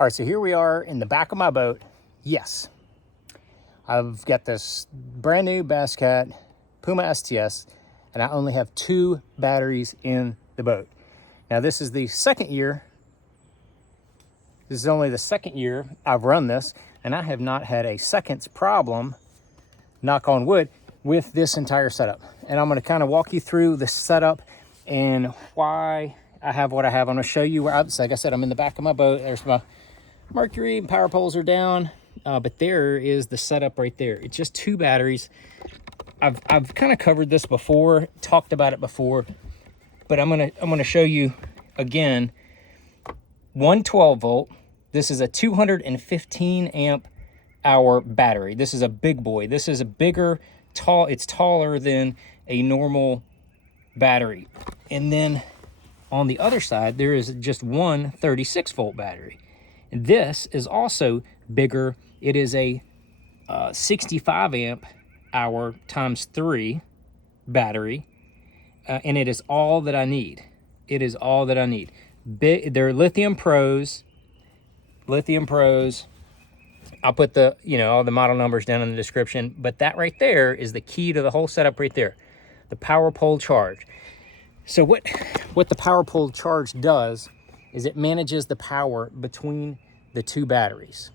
All right, so here we are in the back of my boat. Yes, I've got this brand new Basscat Puma STS, and I only have 2 batteries in the boat. Now, this is the second year. This is only the second year I've run this, and I have not had a second's problem, knock on wood, with this entire setup. And I'm going to kind of walk you through the setup and why I have what I have. I'm going to show you where, like I said, I'm in the back of my boat. There's my Mercury, power poles are down, but there is the setup right there. It's just 2 batteries. I've kind of covered this before, talked about it before, but I'm gonna show you again. 112 volt. This is a 215 amp hour battery. This is a big boy. This is a bigger, it's taller than a normal battery. And then on the other side, there is just one 36 volt battery. And this is also bigger. It is a 65 amp hour times 3 battery, and it is all that I need. It is all that I need. They're Lithium Pros. Lithium Pros. I'll put the, all the model numbers down in the description, but that right there is the key to the whole setup right there. The power pole charge. So what the power pole charge does is it manages the power between the 2 batteries.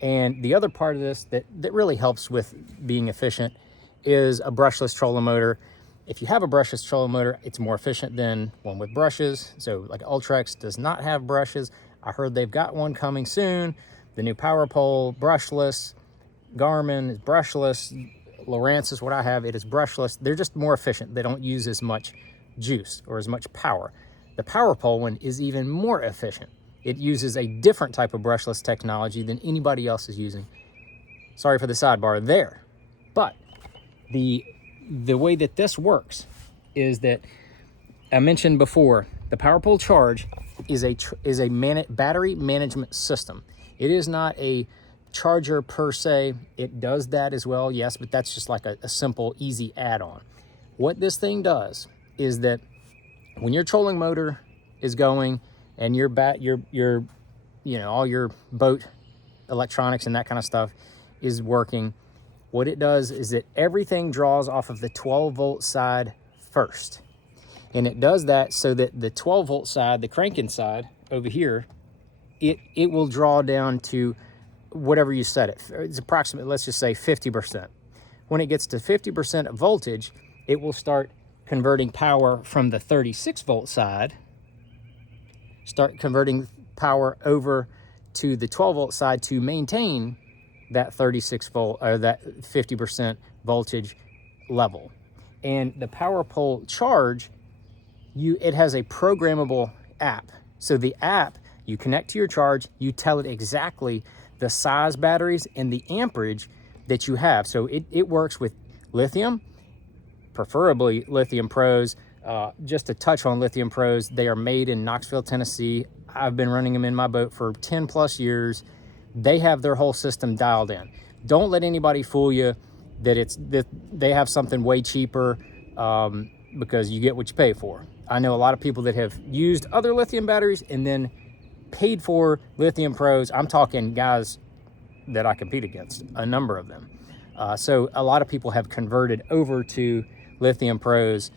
And the other part of this that really helps with being efficient is a brushless trolling motor. If you have a brushless trolling motor, it's more efficient than one with brushes. So like Ultrex does not have brushes. I heard they've got one coming soon. The new power pole, brushless. Garmin is brushless. Lowrance is what I have. It is brushless. They're just more efficient. They don't use as much juice or as much power. The power pole one is even more efficient. It uses a different type of brushless technology than anybody else is using. Sorry for the sidebar there. But the way that this works is that I mentioned before, the power pole charge is a battery management system. It is not a charger per se. It does that as well, yes, but that's just like a simple, easy add-on. What this thing does is that when your trolling motor is going and all your boat electronics and that kind of stuff is working, what it does is that everything draws off of the 12 volt side first. And it does that so that the 12 volt side, the cranking side over here, it will draw down to whatever you set it. It's approximately, let's just say 50%. When it gets to 50% voltage, it will start converting power from the 36 volt side, start converting power over to the 12 volt side to maintain that 36 volt or that 50% voltage level. And the power pole charge, it has a programmable app. So the app, you connect to your charge, you tell it exactly the size batteries and the amperage that you have. So it works with lithium, preferably Lithium Pros. Just to touch on Lithium Pros, they are made in Knoxville, Tennessee. I've been running them in my boat for 10 plus years. They have their whole system dialed in. Don't let anybody fool you that they have something way cheaper, because you get what you pay for. I know a lot of people that have used other lithium batteries and then paid for Lithium Pros. I'm talking guys that I compete against, a number of them. So a lot of people have converted over to Lithium Pros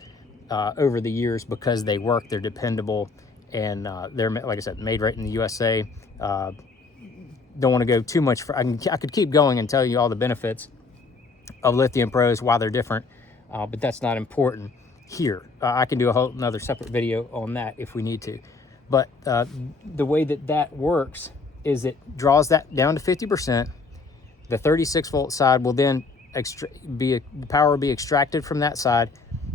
over the years because they work, they're dependable, and they're, like I said, made right in the USA. Don't want to go too much. I could keep going and tell you all the benefits of Lithium Pros, why they're different, but that's not important here. I can do another separate video on that if we need to. But the way that works is it draws that down to 50%. The 36 volt side will then the power will be extracted from that side,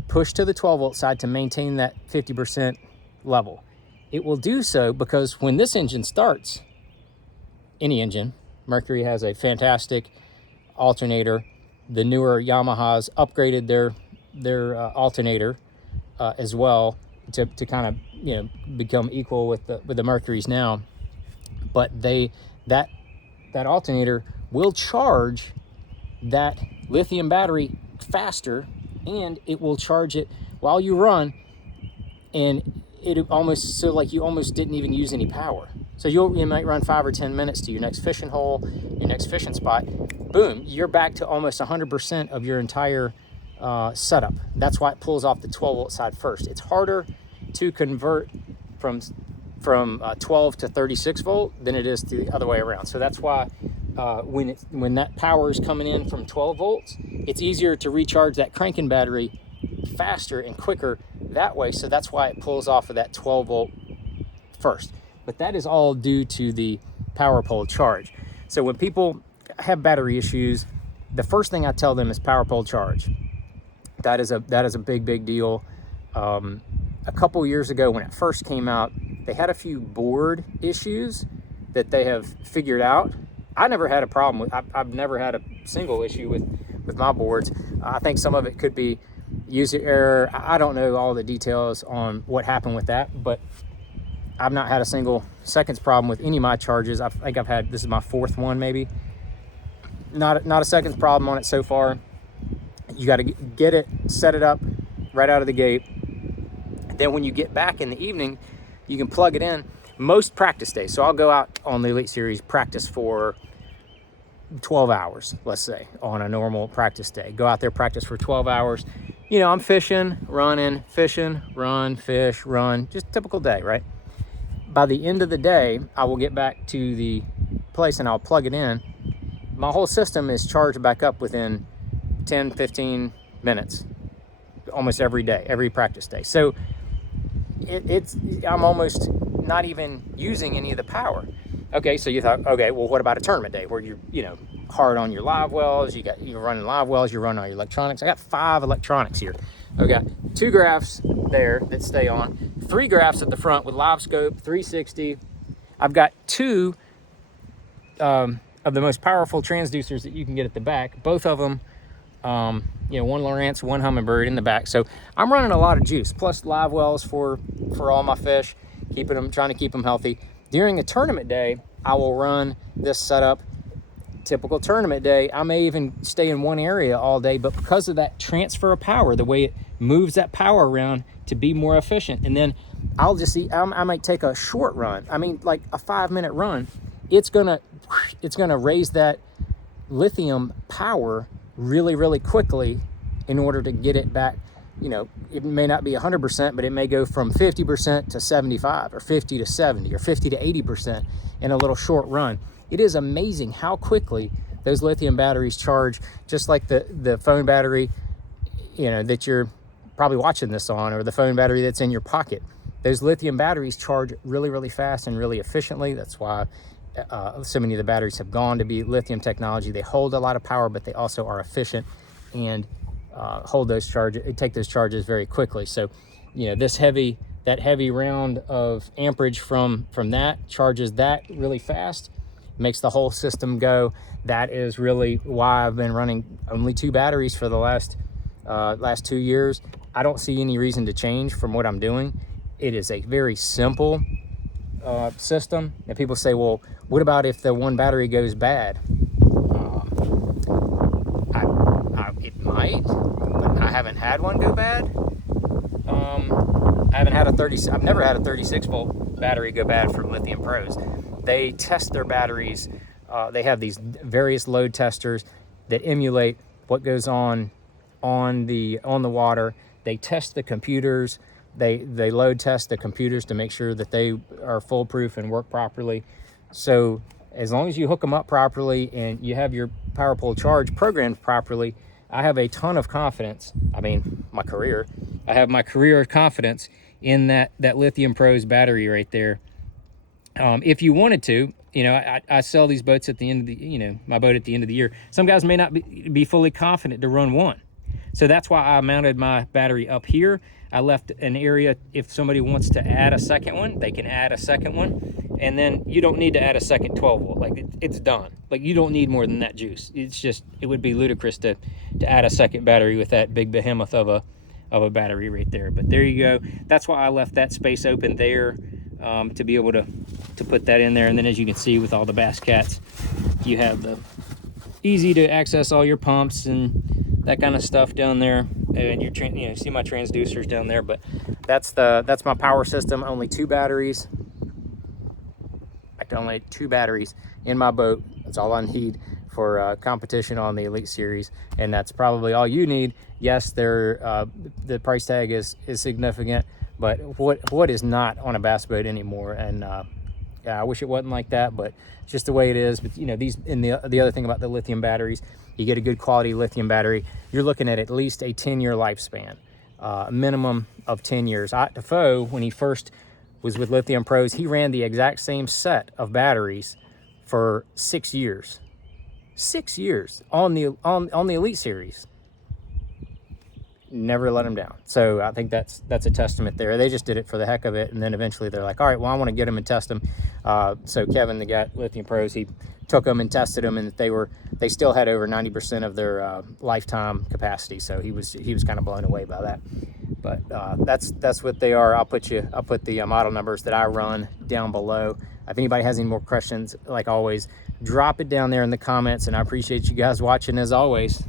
pushed to the 12 volt side to maintain that 50% level. It will do so because when this engine starts, any engine, Mercury has a fantastic alternator. The newer Yamahas upgraded their alternator as well to kind of become equal with the Mercuries now. But that alternator will charge that lithium battery faster, and it will charge it while you run, and it almost, so like you almost didn't even use any power. So you might run 5 or 10 minutes to your next fishing hole, your next fishing spot. Boom, you're back to almost 100% of your entire setup. That's why it pulls off the 12 volt side first. It's harder to convert from 12 to 36 volt than it is the other way around. So that's why when that power is coming in from 12 volts, it's easier to recharge that cranking battery faster and quicker that way. So that's why it pulls off of that 12 volt first. But that is all due to the power pole charge. So when people have battery issues, the first thing I tell them is power pole charge. That is a big deal. A couple years ago when it first came out, they had a few board issues that they have figured out. I never had a problem with. I've never had a single issue with my boards. I think some of it could be user error. I don't know all the details on what happened with that, but I've not had a single seconds problem with any of my charges. I think I've had, this is my 4th one maybe. Not a seconds problem on it so far. You got to get it, set it up right out of the gate. Then when you get back in the evening, you can plug it in. Most practice days, so I'll go out on the Elite Series, practice for 12 hours, let's say, on a normal practice day. Go out there, practice for 12 hours. You know, I'm fishing, running, fishing, run, fish, run, just typical day, right? By the end of the day, I will get back to the place and I'll plug it in. My whole system is charged back up within 10, 15 minutes, almost every day, every practice day. So I'm almost not even using any of the power. Okay, so you thought, okay, well, what about a tournament day where you're, hard on your live wells, you're running live wells, you're running all your electronics. I got 5 electronics here. I've got 2 graphs there that stay on, 3 graphs at the front with live scope, 360. I've got 2 of the most powerful transducers that you can get at the back. Both of them, one Lowrance, one Humminbird in the back. So I'm running a lot of juice, plus live wells for all my fish, trying to keep them healthy. During a tournament day, I will run this setup. Typical tournament day, I may even stay in one area all day, but because of that transfer of power, the way it moves that power around to be more efficient, and then I might take a short run. I mean, like a 5-minute run. It's gonna raise that lithium power really quickly in order to get it back. It may not be 100%, but it may go from 50% to 75 or 50 to 70 or 50 to 80% in a little short run. It is amazing how quickly those lithium batteries charge, just like the phone battery, that you're probably watching this on, or the phone battery that's in your pocket. Those lithium batteries charge really fast and really efficiently. That's why so many of the batteries have gone to be lithium technology. They hold a lot of power, but they also are efficient and take those charges very quickly. So, that heavy round of amperage from that charges that really fast, makes the whole system go. That is really why I've been running only 2 batteries for the last 2 years. I don't see any reason to change from what I'm doing. It is a very simple system. And people say, well, what about if the one battery goes bad? It might, but I haven't had one go bad. I've never had a 36 volt battery go bad from Lithium Pros. They test their batteries. They have these various load testers that emulate what goes on the water. They test the computers. They load test the computers to make sure that they are foolproof and work properly. So as long as you hook them up properly and you have your power pole charge programmed properly, I have a ton of confidence. I mean, I have my career confidence in that Lithium Pros battery right there. If you wanted to, I sell these boats at the end of my boat at the end of the year. Some guys may not be fully confident to run one. So that's why I mounted my battery up here. I left an area, if somebody wants to add a second one, they can add a second one. And then you don't need to add a second 12 volt. Like it's done. Like you don't need more than that juice. It would be ludicrous to add a second battery with that big behemoth of a battery right there. But there you go. That's why I left that space open there to be able to put that in there. And then as you can see with all the Bass Cats, you have the easy to access all your pumps and that kind of stuff down there. And you see my transducers down there, but that's my power system. Only 2 batteries. to only 2 batteries in my boat. That's all I need for competition on the Elite Series, and that's probably all you need. Yes, the price tag is significant, but what is not on a bass boat anymore? And yeah, I wish it wasn't like that, but it's just the way it is. But you know, these, and the other thing about the lithium batteries, you get a good quality lithium battery, you're looking at least a 10-year lifespan, a minimum of 10 years. Defoe, when he first was with Lithium Pros, he ran the exact same set of batteries for 6 years. 6 years on the Elite Series. Never let them down. So I think that's a testament there. They just did it for the heck of it, and then eventually they're like, all right, well, I want to get them and test them. So Kevin, the guy at Lithium Pros, he took them and tested them, and they still had over 90% of their lifetime capacity. So he was kind of blown away by that. But that's what they are. I'll put the model numbers that I run down below. If anybody has any more questions, like always, drop it down there in the comments, and I appreciate you guys watching as always.